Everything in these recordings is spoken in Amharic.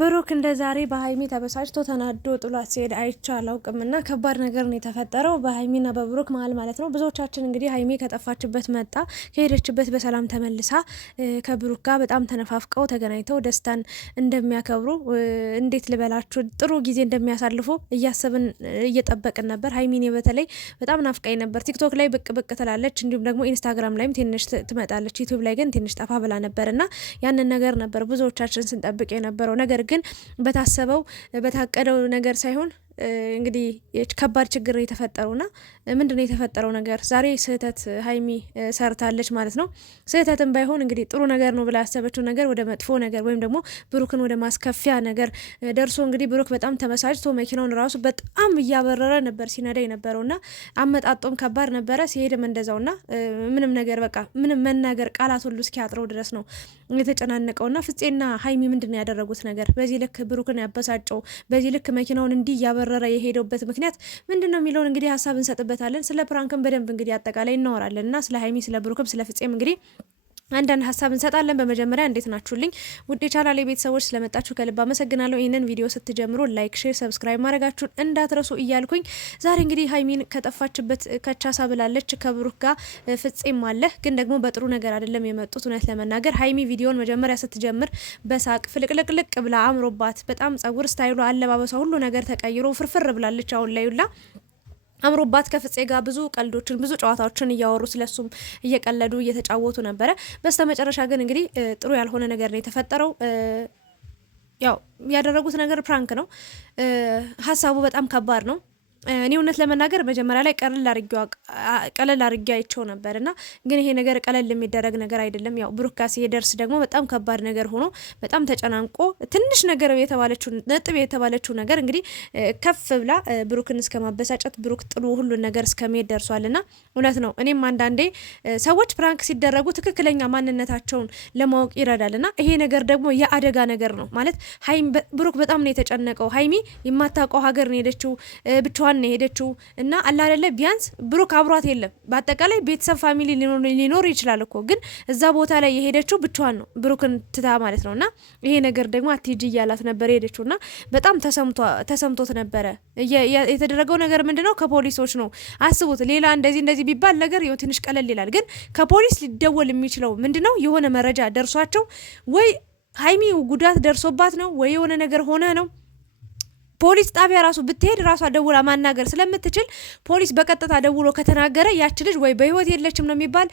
ብሩክ እንደ ዛሬ በሀይሚ ተበሳጭቶ ተናዶ ጥሏት ሲሄድ አይቼ አላውቅምና ከባድ ነገር ነው የተፈጠረው በሀይሚና በብሩክ መሀል ማለት ነው። ብዙዎቻችን እንግዲህ ሀይሚ ከጠፋችበት መጣ ከሄደችበት በሰላም ተመልሳ ከብሩክ ጋር በጣም ተነፋፍቀው ተገናኝተው ደስታን እንደሚያከብሩ እንዴት ልበላችሁ ጥሩ ጊዜ እንደሚያሳልፉ እያሰብን እየጠበቅን ነበር። ሀይሚኔ በተለይ በጣም ናፍቃኝ ነበር። ቲክቶክ ላይ ብቅ ብቅ ትላለች፣ እንዲሁም ደግሞ ኢንስታግራም ላይም ትንሽ ትመጣለች። ዩቲዩብ ላይ ግን ትንሽ ጠፋ ብላ ነበርና ያንን ነገር ነበር ብዙዎቻችን ስንጠብቅ የነበረው ነገር ግን በታሰበው በታቀደው ነገር ሳይሆን እንግዲህ ከባድ ችግር የተፈጠረውና ምንድነው የተፈጠረው ነገር? ዛሬ ስህተት ሀይሚ ሰርታለች ማለት ነው። ስህተትም ባይሆን እንግዲህ ጥሩ ነገር ነው ብላ ያሰበችው ነገር ወደ መጥፎ ነገር ወይም ደግሞ ብሩክን ወደ ማስከፊያ ነገር ደርሶ እንግዲህ ብሩክ በጣም ተመሳጭቶ መኪናውን ራሱ በጣም እያበረረ ነበር ሲነዳ የነበረውና አመጣጦም ከባድ ነበረ፣ ሲሄድም እንደዛውና ምንም ነገር በቃ ምንም መናገር ቃላት ሁሉ እስኪያጥረው ድረስ ነው የተጨናነቀውና ፍፄና ሀይሚ ምንድነው ያደረጉት ነገር በዚህ ልክ ብሩክን ያበሳጨው በዚህ ልክ መኪናውን እንዲህ እያበረረ የሄደውበት ምክንያት ምንድነው የሚለውን እንግዲህ ሀሳብ እንሰጥበታለን። ስለ ፕራንክም በደንብ እንግዲህ አጠቃላይ እናወራለን እና ስለ ሀይሚ ስለ ብሩክም ስለ ፍፄም እንግዲህ አንዳንድ ሀሳብ እንሰጣለን። በመጀመሪያ እንዴት ናችሁልኝ ውድ የቻናሌ ቤተሰቦች? ስለመጣችሁ ከልብ አመሰግናለሁ። ይህንን ቪዲዮ ስትጀምሩ ላይክ፣ ሼር፣ ሰብስክራይብ ማድረጋችሁን እንዳትረሱ እያልኩኝ ዛሬ እንግዲህ ሀይሚን ከጠፋችበት ከቻሳ ብላለች ከብሩክ ጋር ፍፄም አለ፣ ግን ደግሞ በጥሩ ነገር አይደለም የመጡት። እውነት ለመናገር ሀይሚ ቪዲዮን መጀመሪያ ስትጀምር በሳቅ ፍልቅልቅልቅ ብላ አምሮባት በጣም ጸጉር ስታይሏ፣ አለባበሷ ሁሉ ነገር ተቀይሮ ፍርፍር ብላለች። አሁን ላይ ሁላ አምሮባት ከፍፄ ጋር ብዙ ቀልዶችን ብዙ ጨዋታዎችን እያወሩ ስለሱም እየቀለዱ እየተጫወቱ ነበረ። በስተመጨረሻ ግን እንግዲህ ጥሩ ያልሆነ ነገር ነው የተፈጠረው። ያው ያደረጉት ነገር ፕራንክ ነው። ሀሳቡ በጣም ከባድ ነው። እኔ እውነት ለመናገር መጀመሪያ ላይ ቀለል አድርጌ አይቼው ነበር እና ግን ይሄ ነገር ቀለል የሚደረግ ነገር አይደለም። ያው ብሩክ ጋር ሲደርስ ደግሞ በጣም ከባድ ነገር ሆኖ በጣም ተጨናንቆ ትንሽ ነገር የተባለችው ነጥብ የተባለችው ነገር እንግዲህ ከፍ ብላ ብሩክን እስከ ማበሳጨት ብሩክ ጥሉ ሁሉን ነገር እስከመሄድ ደርሷልና እውነት ነው። እኔም አንዳንዴ ሰዎች ፕራንክ ሲደረጉ ትክክለኛ ማንነታቸውን ለማወቅ ይረዳልና ይሄ ነገር ደግሞ የአደጋ ነገር ነው ማለት ብሩክ በጣም ነው የተጨነቀው። ሀይሚ የማታውቀው ሀገር ነው ሄደችው ብቻዋን ነው ሄደችው እና አላደለ ቢያንስ ብሩክ አብሯት የለም። በአጠቃላይ ቤተሰብ ፋሚሊ ሊኖር ይችላል እኮ ግን እዛ ቦታ ላይ የሄደችው ብቻዋን ነው ብሩክን ትታ ማለት ነውና ይሄ ነገር ደግሞ አትሂጂ እያላት ነበር ሄደችውና በጣም ተሰምቶት ነበረ። የተደረገው ነገር ምንድነው? ከፖሊሶች ነው አስቡት። ሌላ እንደዚህ ቢባል ነገር ይኸው ትንሽ ቀለል ይላል። ግን ከፖሊስ ሊደወል የሚችለው ምንድነው? የሆነ መረጃ ደርሷቸው ወይ ሀይሚ ጉዳት ደርሶባት ነው ወይ የሆነ ነገር ሆነ ነው። ፖሊስ ጣቢያ ራሱ ብትሄድ ራሷ ደውላ ማናገር ስለምትችል ፖሊስ በቀጥታ ደውሎ ከተናገረ ያች ልጅ ወይ በህይወት የለችም ነው የሚባል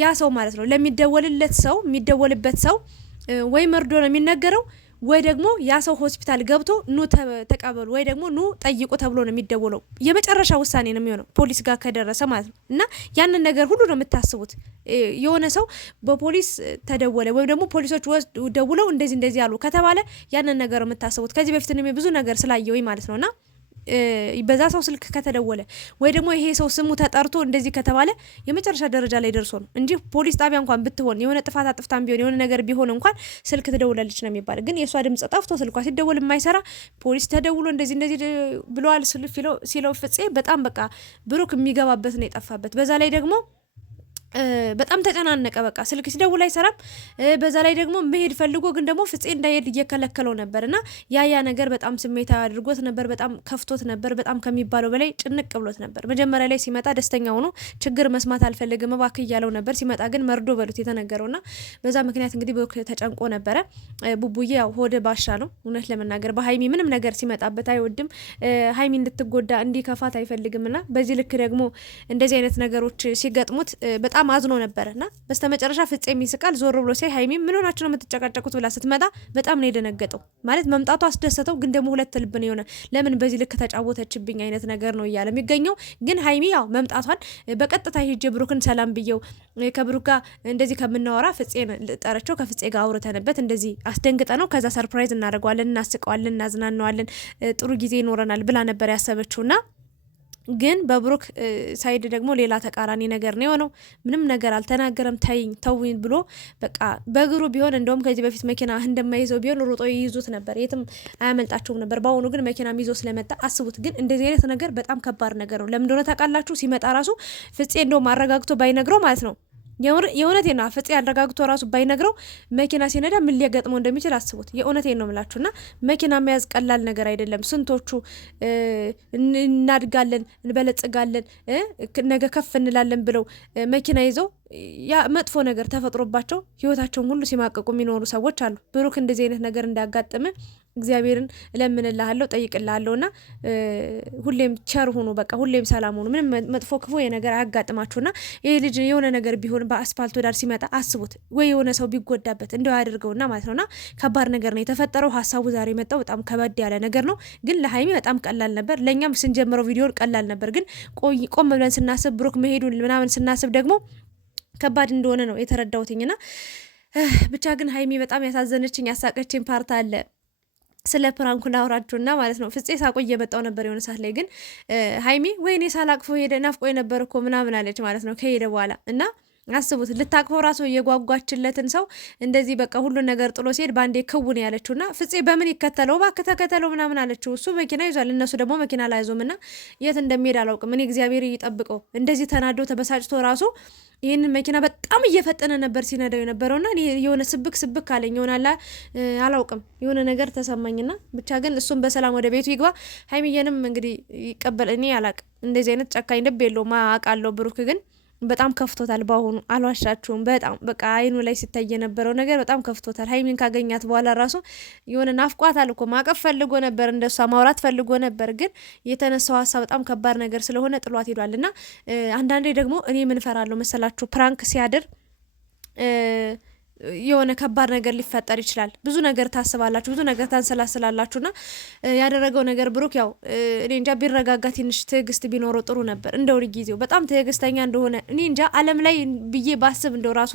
ያ ሰው ማለት ነው። ለሚደወልለት ሰው የሚደወልበት ሰው ወይ መርዶ ነው የሚነገረው ወይ ደግሞ ያ ሰው ሆስፒታል ገብቶ ኑ ተቀበሉ ወይ ደግሞ ኑ ጠይቁ ተብሎ ነው የሚደወለው። የመጨረሻ ውሳኔ ነው የሚሆነው ፖሊስ ጋር ከደረሰ ማለት ነው። እና ያንን ነገር ሁሉ ነው የምታስቡት። የሆነ ሰው በፖሊስ ተደወለ ወይም ደግሞ ፖሊሶች ደውለው እንደዚህ አሉ ከተባለ ያንን ነገር ነው የምታስቡት። ከዚህ በፊት ነው ብዙ ነገር ስላየው ማለት ነውና በዛ ሰው ስልክ ከተደወለ ወይ ደግሞ ይሄ ሰው ስሙ ተጠርቶ እንደዚህ ከተባለ የመጨረሻ ደረጃ ላይ ደርሶ ነው እንጂ ፖሊስ ጣቢያ እንኳን ብትሆን የሆነ ጥፋት አጥፍታም ቢሆን የሆነ ነገር ቢሆን እንኳን ስልክ ትደውላለች ነው የሚባል። ግን የእሷ ድምጽ ጠፍቶ ስልኳ ሲደወል የማይሰራ ፖሊስ ተደውሎ እንደዚህ ብለዋል ሲለው ፍፄ በጣም በቃ ብሩክ የሚገባበት ነው የጠፋበት። በዛ ላይ ደግሞ በጣም ተጨናነቀ። በቃ ስልክ ሲደውል አይሰራም። በዛ ላይ ደግሞ መሄድ ፈልጎ ግን ደግሞ ፍፄ እንዳይሄድ እየከለከለው ነበርና ያ ነገር በጣም ስሜታዊ አድርጎት ነበር። በጣም ከፍቶት ነበር። በጣም ከሚባለው በላይ ጭንቅ ብሎት ነበር። መጀመሪያ ላይ ሲመጣ ደስተኛ ሆኖ ችግር መስማት አልፈልግም እባክህ እያለው ነበር። ሲመጣ ግን መርዶ በሉት የተነገረውና በዛ ምክንያት እንግዲህ ተጨንቆ ነበረ። ቡቡዬ ያው ሆደ ባሻ ነው እውነት ለመናገር በሀይሚ ምንም ነገር ሲመጣበት አይወድም። ሀይሚ እንድትጎዳ እንዲከፋት አይፈልግምና በዚህ ልክ ደግሞ እንደዚህ አይነት ነገሮች ሲገጥሙት በጣም አዝኖ ነበርና በስተመጨረሻ ፍፄ የሚስቃል ዞር ብሎ ሲያይ ሀይሚ ምን ሆናችሁ ነው የምትጨቃጨቁት ብላ ስትመጣ በጣም ነው የደነገጠው። ማለት መምጣቱ አስደሰተው፣ ግን ደግሞ ሁለት ልብ ነው የሆነ ለምን በዚህ ልክ ተጫወተችብኝ አይነት ነገር ነው እያለ የሚገኘው። ግን ሀይሚ ያው መምጣቷን በቀጥታ ሄጄ ብሩክን ሰላም ብየው ከብሩክ ጋር እንደዚህ ከምናወራ ፍፄን ጠረቸው ከፍፄ ጋር አውርተንበት እንደዚህ አስደንግጠ ነው ከዛ ሰርፕራይዝ እናደርገዋለን፣ እናስቀዋለን፣ እናዝናነዋለን፣ ጥሩ ጊዜ ይኖረናል ብላ ነበር ያሰበችውና ግን በብሩክ ሳይድ ደግሞ ሌላ ተቃራኒ ነገር ነው የሆነው። ምንም ነገር አልተናገረም። ተውኝ ብሎ በቃ በእግሩ ቢሆን እንደውም ከዚህ በፊት መኪና እንደማይዘው ቢሆን ሮጦ ይይዙት ነበር፣ የትም አያመልጣቸውም ነበር። በአሁኑ ግን መኪና ይዞ ስለመጣ አስቡት። ግን እንደዚህ አይነት ነገር በጣም ከባድ ነገር ነው። ለምን እንደሆነ ታውቃላችሁ? ሲመጣ ራሱ ፍፄ እንደውም አረጋግቶ ባይነግረው ማለት ነው የእውነቴ ነው። ፍፄ አረጋግቶ ራሱ ባይነግረው መኪና ሲነዳ ምን ሊያገጥመው እንደሚችል አስቡት። የእውነቴ ነው የምላችሁና መኪና መያዝ ቀላል ነገር አይደለም። ስንቶቹ እናድጋለን፣ እንበለጽጋለን፣ ነገ ከፍ እንላለን ብለው መኪና ይዘው ያ መጥፎ ነገር ተፈጥሮባቸው ህይወታቸውን ሁሉ ሲማቀቁ የሚኖሩ ሰዎች አሉ። ብሩክ እንደዚህ አይነት ነገር እንዳያጋጥም እግዚአብሔርን እለምንልሃለሁ፣ ጠይቅልሃለሁ እና ሁሌም ቸር ሁኑ፣ በቃ ሁሌም ሰላም ሁኑ። ምንም መጥፎ ክፉ ነገር አያጋጥማችሁና ይሄ ልጅ የሆነ ነገር ቢሆን በአስፓልቱ ዳር ሲመጣ አስቡት፣ ወይ የሆነ ሰው ቢጎዳበት እንደው ያደርገውና ማለት ነውና ከባድ ነገር ነው የተፈጠረው። ሀሳቡ ዛሬ መጣው በጣም ከበድ ያለ ነገር ነው፣ ግን ለሀይሚ በጣም ቀላል ነበር። ለእኛም ስንጀምረው ቪዲዮን ቀላል ነበር፣ ግን ቆም ብለን ስናስብ ብሩክ መሄዱን ምናምን ስናስብ ደግሞ ከባድ እንደሆነ ነው የተረዳሁትኝና ብቻ ግን ሀይሚ በጣም ያሳዘነችኝ ያሳቀችኝ ፓርት አለ። ስለ ፕራንኩ ላውራችሁና ማለት ነው። ፍፄ ሳቆ እየመጣው ነበር የሆነ ሰዓት ላይ ግን ሀይሚ ወይኔ ሳላቅፎ ሄደ ናፍቆ ነበር እኮ ምናምን አለች ማለት ነው ከሄደ በኋላ እና አስቡት ልታቅፈው ራሱ የጓጓችለትን ሰው እንደዚህ በቃ ሁሉን ነገር ጥሎ ሲሄድ ባንዴ ክውን ያለችውና ፍፄ በምን ይከተለው እባክህ ተከተለው ምናምን አለችው። እሱ መኪና ይዟል፣ እነሱ ደግሞ መኪና ላይዞምና የት እንደሚሄድ አላውቅም። እኔ እግዚአብሔር ይጠብቀው። እንደዚህ ተናዶ ተበሳጭቶ ራሱ ይህንን መኪና በጣም እየፈጠነ ነበር ሲነዳው የነበረውና የሆነ ስብክ አለኝ ይሆናላ አላውቅም፣ የሆነ ነገር ተሰማኝና ብቻ ግን እሱም በሰላም ወደ ቤቱ ይግባ። ሀይሚዬንም እንግዲህ ይቀበል። እኔ አላቅ እንደዚህ አይነት ጨካኝ ልብ የለውም አውቃለሁ። ብሩክ ግን በጣም ከፍቶታል። በአሁኑ አልዋሻችሁም። በጣም በቃ አይኑ ላይ ሲታይ የነበረው ነገር በጣም ከፍቶታል። ሀይሚን ካገኛት በኋላ ራሱ የሆነ ናፍቋታል እኮ ማቀፍ ፈልጎ ነበር፣ እንደሷ ማውራት ፈልጎ ነበር። ግን የተነሳው ሀሳብ በጣም ከባድ ነገር ስለሆነ ጥሏት ሄዷል። እና አንዳንዴ ደግሞ እኔ ምን እፈራለሁ መሰላችሁ ፕራንክ ሲያድር የሆነ ከባድ ነገር ሊፈጠር ይችላል። ብዙ ነገር ታስባላችሁ፣ ብዙ ነገር ታንሰላስላላችሁና ያደረገው ነገር ብሩክ ያው እኔ እንጃ ቢረጋጋ ትንሽ ትዕግስት ቢኖረው ጥሩ ነበር። እንደው ጊዜው በጣም ትዕግስተኛ እንደሆነ እኔ እንጃ ዓለም ላይ ብዬ ባስብ እንደው ራሱ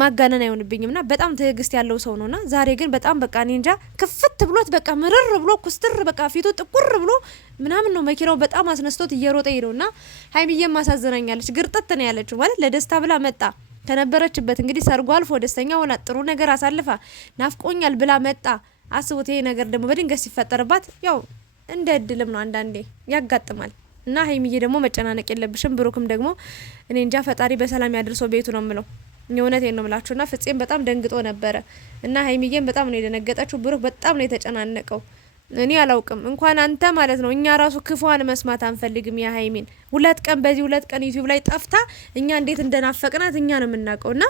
ማጋነን አይሆንብኝምና በጣም ትዕግስት ያለው ሰው ነውና ዛሬ ግን በጣም በቃ እኔ እንጃ ክፍት ብሎት በቃ ምርር ብሎ ኩስትር በቃ ፊቱ ጥቁር ብሎ ምናምን ነው መኪናው በጣም አስነስቶት እየሮጠ ሄደውና ሀይሚዬም ማሳዘናኛለች። ግርጥት ነው ያለችው ማለት ለደስታ ብላ መጣ ከነበረችበት እንግዲህ ሰርጓ አልፎ ደስተኛ ሆና ጥሩ ነገር አሳልፋ ናፍቆኛል ብላ መጣ። አስቡት ይሄ ነገር ደግሞ በድንገት ሲፈጠርባት ያው እንደ እድልም ነው አንዳንዴ ያጋጥማል። እና ሀይሚዬ ደግሞ መጨናነቅ የለብሽም። ብሩክም ደግሞ እኔ እንጃ ፈጣሪ በሰላም ያድርሰው ቤቱ ነው የምለው። የእውነቴን ነው የምላችሁና ፍፄም በጣም ደንግጦ ነበረ እና ሀይሚዬም በጣም ነው የደነገጠችው። ብሩክ በጣም ነው የተጨናነቀው። እኔ አላውቅም እንኳን አንተ ማለት ነው እኛ ራሱ ክፉዋን መስማት አንፈልግም። ያ ሀይሚን በዚህ 2 ቀን ዩቲዩብ ላይ ጠፍታ እኛ እንዴት እንደናፈቅናት እኛ ነው የምናውቀውና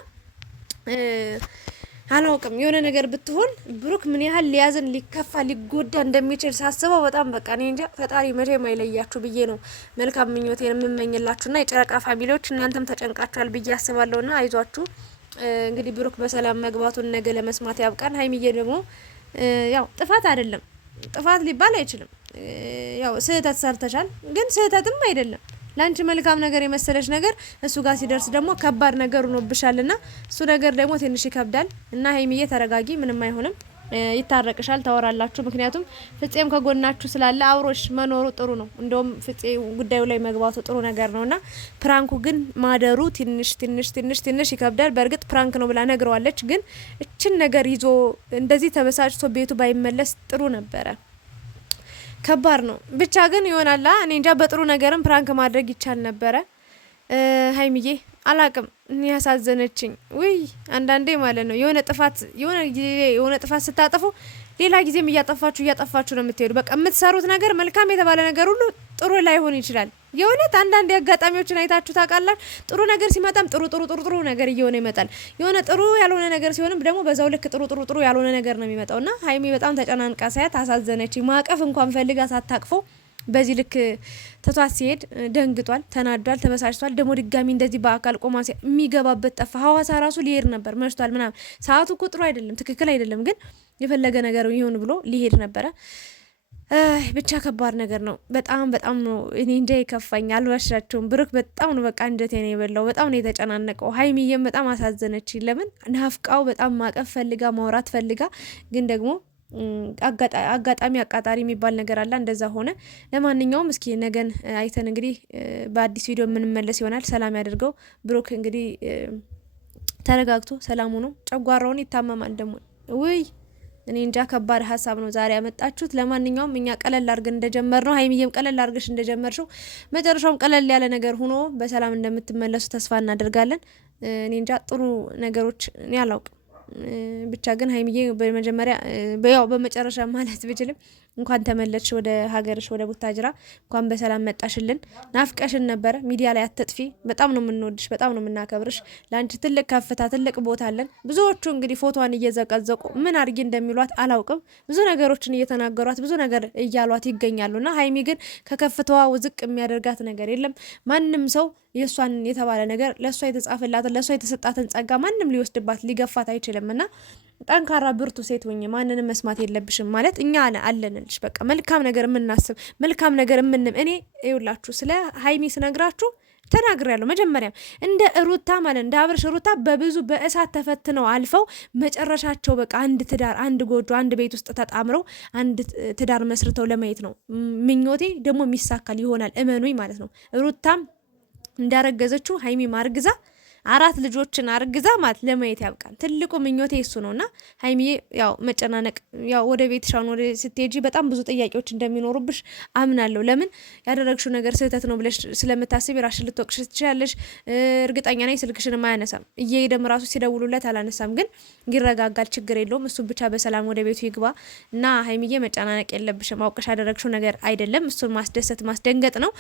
አላውቅም የሆነ ነገር ብትሆን ብሩክ ምን ያህል ሊያዝን ሊከፋ ሊጎዳ እንደሚችል ሳስበው በጣም በቃ እኔ እንጃ ፈጣሪ መቼም አይለያችሁ ብዬ ነው መልካም ምኞቴን የምመኝላችሁና የጨረቃ ፋሚሊዎች እናንተም ተጨንቃችኋል ብዬ አስባለሁና አይዟችሁ። እንግዲህ ብሩክ በሰላም መግባቱን ነገ ለመስማት ያብቃን። ሀይሚዬ ደግሞ ያው ጥፋት ሊባል አይችልም። ያው ስህተት ሰርተሻል፣ ግን ስህተትም አይደለም ላንቺ መልካም ነገር የመሰለሽ ነገር እሱ ጋር ሲደርስ ደግሞ ከባድ ነገር ሆኖብሻልና እሱ ነገር ደግሞ ትንሽ ይከብዳል እና ሀይሚዬ ተረጋጊ፣ ምንም አይሆንም፣ ይታረቅሻል፣ ታወራላችሁ። ምክንያቱም ፍፄም ከጎናችሁ ስላለ አብሮሽ መኖሩ ጥሩ ነው። እንደውም ፍፄ ጉዳዩ ላይ መግባቱ ጥሩ ነገር ነውና ፕራንኩ ግን ማደሩ ትንሽ ይከብዳል። በእርግጥ ፕራንክ ነው ብላ ነግረዋለች፣ ግን እችን ነገር ይዞ እንደዚህ ተበሳጭቶ ቤቱ ባይመለስ ጥሩ ነበረ። ከባድ ነው ብቻ ግን ይሆናላ። እኔ እንጃ በጥሩ ነገርም ፕራንክ ማድረግ ይቻል ነበረ። ሀይሚዬ አላቅም ያሳዘነችኝ ውይ አንዳንዴ ማለት ነው የሆነ ጥፋት ስታጠፉ ሌላ ጊዜም እያጠፋችሁ ነው የምትሄዱ። በቃ የምትሰሩት ነገር መልካም የተባለ ነገር ሁሉ ጥሩ ላይሆን ይችላል። የእውነት አንዳንድ አጋጣሚዎችን አይታችሁ ታውቃላችሁ። ጥሩ ነገር ሲመጣም ጥሩ ነገር እየሆነ ይመጣል። የሆነ ጥሩ ያልሆነ ነገር ሲሆንም ደግሞ በዛው ልክ ጥሩ ያልሆነ ነገር ነው የሚመጣውና ሀይሚ በጣም ተጨናንቃ ሳያት አሳዘነችኝ። ማቀፍ እንኳን ፈልጋ ሳታቅፎ በዚህ ልክ ተቷት ሲሄድ ደንግጧል፣ ተናዷል፣ ተበሳጭቷል። ደግሞ ድጋሚ እንደዚህ በአካል ቆማ የሚገባበት ጠፋ። ሀዋሳ ራሱ ሊሄድ ነበር መሽቷል ምናምን። ሰዓቱ እኮ ጥሩ አይደለም፣ ትክክል አይደለም፣ ግን የፈለገ ነገር ይሁን ብሎ ሊሄድ ነበረ። ብቻ ከባድ ነገር ነው። በጣም ነው እኔ እንጃ ይከፋኝ፣ አልዋሻቸውም። ብሩክ በጣም ነው በቃ እንጀቴ ነው የበላው። በጣም ነው የተጨናነቀው። ሀይሚዬም በጣም አሳዘነች። ለምን ናፍቃው በጣም ማቀፍ ፈልጋ ማውራት ፈልጋ ግን ደግሞ አጋጣሚ አቃጣሪ የሚባል ነገር አለ። እንደዛ ሆነ። ለማንኛውም እስኪ ነገን አይተን እንግዲህ በአዲስ ቪዲዮ የምንመለስ ይሆናል። ሰላም ያደርገው ብሩክ። እንግዲህ ተረጋግቶ ሰላሙ ነው። ጨጓራውን ይታመማል ደግሞ ውይ እኔ እንጃ ከባድ ሀሳብ ነው ዛሬ ያመጣችሁት። ለማንኛውም እኛ ቀለል አድርገን እንደጀመርነው ሀይሚዬም ቀለል አድርገሽ እንደጀመርሽው መጨረሻውም ቀለል ያለ ነገር ሆኖ በሰላም እንደምትመለሱ ተስፋ እናደርጋለን። እኔ እንጃ ጥሩ ነገሮች እኔ አላውቅም። ብቻ ግን ሀይሚዬ በመጀመሪያ ያው በመጨረሻ ማለት ብችልም እንኳን ተመለስሽ ወደ ሀገርሽ ወደ ቡታጅራ፣ እንኳን በሰላም መጣሽልን። ናፍቀሽን ነበረ። ሚዲያ ላይ አትጥፊ። በጣም ነው የምንወድሽ፣ በጣም ነው የምናከብርሽ። ለአንቺ ትልቅ ከፍታ ትልቅ ቦታ አለን። ብዙዎቹ እንግዲህ ፎቶዋን እየዘቀዘቁ ምን አድርጊ እንደሚሏት አላውቅም። ብዙ ነገሮችን እየተናገሯት ብዙ ነገር እያሏት ይገኛሉና ሀይሚ ግን ከከፍታዋ ውዝቅ የሚያደርጋት ነገር የለም። ማንም ሰው የእሷን የተባለ ነገር ለእሷ የተጻፈላትን ለእሷ የተሰጣትን ጸጋ ማንም ሊወስድባት ሊገፋት አይችልም። እና ጠንካራ ብርቱ ሴት ሆኜ ማንንም መስማት የለብሽም ማለት እኛ አለንልሽ። በቃ መልካም ነገር የምናስብ መልካም ነገር እኔ ይውላችሁ ስለ ሀይሚ ስነግራችሁ ተናግሬያለሁ። መጀመሪያም እንደ ሩታ ማለት እንደ አብርሽ ሩታ በብዙ በእሳት ተፈትነው አልፈው መጨረሻቸው በቃ አንድ ትዳር አንድ ጎጆ አንድ ቤት ውስጥ ተጣምረው አንድ ትዳር መስርተው ለማየት ነው ምኞቴ። ደግሞ የሚሳካል ይሆናል እመኑኝ ማለት ነው። ሩታም እንዳረገዘችው ሀይሚ ማርግዛ 4 ልጆችን አርግዛ ማለት ለማየት ያብቃል። ትልቁ ምኞቴ እሱ ነውና ሀይሚዬ ያው መጨናነቅ ያው ወደ ቤትሻን ወደ ስትሄጂ በጣም ብዙ ጥያቄዎች እንደሚኖሩብሽ አምናለሁ። ለምን ያደረግሽው ነገር ስህተት ነው ብለሽ ስለምታስቢ ራስሽን ልትወቅሽ ትችያለሽ። እርግጠኛ ነኝ ስልክሽንም አያነሳም። እየሄደም ራሱ ሲደውሉለት አላነሳም። ግን ይረጋጋል፣ ችግር የለውም። እሱ ብቻ በሰላም ወደ ቤቱ ይግባ እና ሀይሚዬ መጨናነቅ የለብሽም። አውቀሽ ያደረግሽው ነገር አይደለም። እሱን ማስደሰት ማስደንገጥ ነው።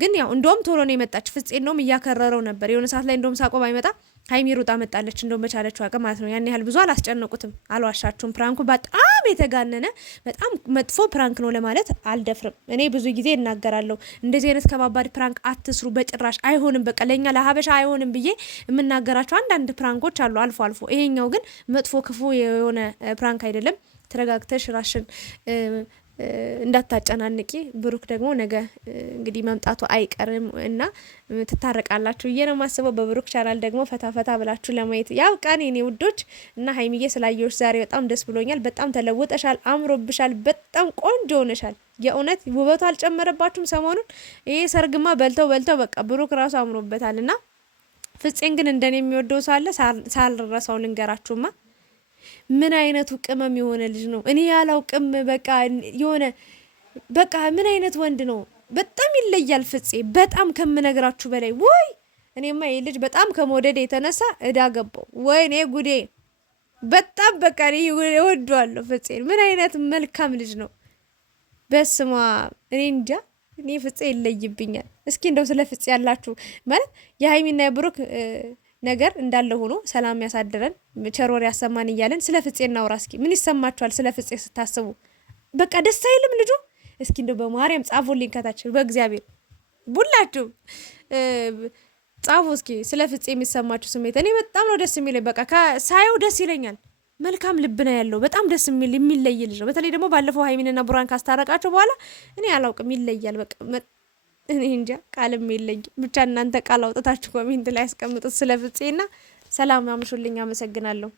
ግን ያው እንደውም ቶሎ ነው የመጣች። ፍፄ እንደውም እያከረረው ነበር የሆነ ሰዓት ላይ እንደውም ሳቆብ አይመጣ ሀይሚ ሩጣ መጣለች። እንደውም በቻለችው አቅም ማለት ነው። ያን ያህል ብዙ አላስጨነቁትም፣ አልዋሻችሁም። ፕራንኩ በጣም የተጋነነ በጣም መጥፎ ፕራንክ ነው ለማለት አልደፍርም። እኔ ብዙ ጊዜ እናገራለሁ፣ እንደዚህ አይነት ከባባድ ፕራንክ አትስሩ፣ በጭራሽ አይሆንም፣ በቃ ለኛ ለሀበሻ አይሆንም ብዬ የምናገራቸው አንዳንድ ፕራንኮች አሉ አልፎ አልፎ። ይሄኛው ግን መጥፎ ክፉ የሆነ ፕራንክ አይደለም። ተረጋግተሽ ራሽን እንዳታጨናንቂ። ብሩክ ደግሞ ነገ እንግዲህ መምጣቱ አይቀርም እና ትታረቃላችሁ ብዬ ነው የማስበው። በብሩክ ቻናል ደግሞ ፈታ ፈታ ብላችሁ ለማየት ያብቃን የኔ ውዶች። እና ሀይሚዬ ስላየሁሽ ዛሬ በጣም ደስ ብሎኛል። በጣም ተለውጠሻል፣ አምሮብሻል፣ በጣም ቆንጆ ሆነሻል። የእውነት ውበቱ አልጨመረባችሁም ሰሞኑን? ይሄ ሰርግማ በልተው በቃ ብሩክ ራሱ አምሮበታል። እና ፍፄን ግን እንደኔ የሚወደው ሳለ ሳልረሳው ልንገራችሁማ ምን አይነቱ ቅመም የሆነ ልጅ ነው። እኔ ያላውቅም በቃ የሆነ በቃ ምን አይነት ወንድ ነው። በጣም ይለያል ፍፄ፣ በጣም ከምነግራችሁ በላይ ወይ እኔማ ይሄ ልጅ በጣም ከመውደድ የተነሳ እዳ ገባው። ወይኔ ጉዴ! በጣም በቃ እወደዋለሁ ፍፄን። ምን አይነት መልካም ልጅ ነው። በስማ እኔ እንጃ፣ እኔ ፍፄ ይለይብኛል። እስኪ እንደው ስለ ፍፄ ያላችሁ ማለት የሀይሚና የብሩክ ነገር እንዳለ ሆኖ ሰላም ያሳድረን፣ ቸር ወሬ ያሰማን እያለን ስለ ፍፄ እናውራ። እስኪ ምን ይሰማችኋል ስለ ፍፄ ስታስቡ? በቃ ደስ አይልም ልጁ? እስኪ እንደው በማርያም ጻፉልኝ ከታች በእግዚአብሔር ሁላችሁ ጻፉ እስኪ ስለ ፍፄ የሚሰማችሁ ስሜት። እኔ በጣም ነው ደስ የሚለኝ፣ በቃ ሳየው ደስ ይለኛል። መልካም ልብ ነው ያለው። በጣም ደስ የሚለይ ልጅ ነው። በተለይ ደግሞ ባለፈው ሀይሚንና ቡራን ካስታረቃቸው በኋላ እኔ አላውቅም ይለያል። በቃ እኔ እንጃ ቃልም የለኝ። ብቻ እናንተ ቃል አውጥታችሁ ኮሜንት ላይ ያስቀምጡት ስለ ፍፄና። ሰላም አምሹልኝ። አመሰግናለሁ።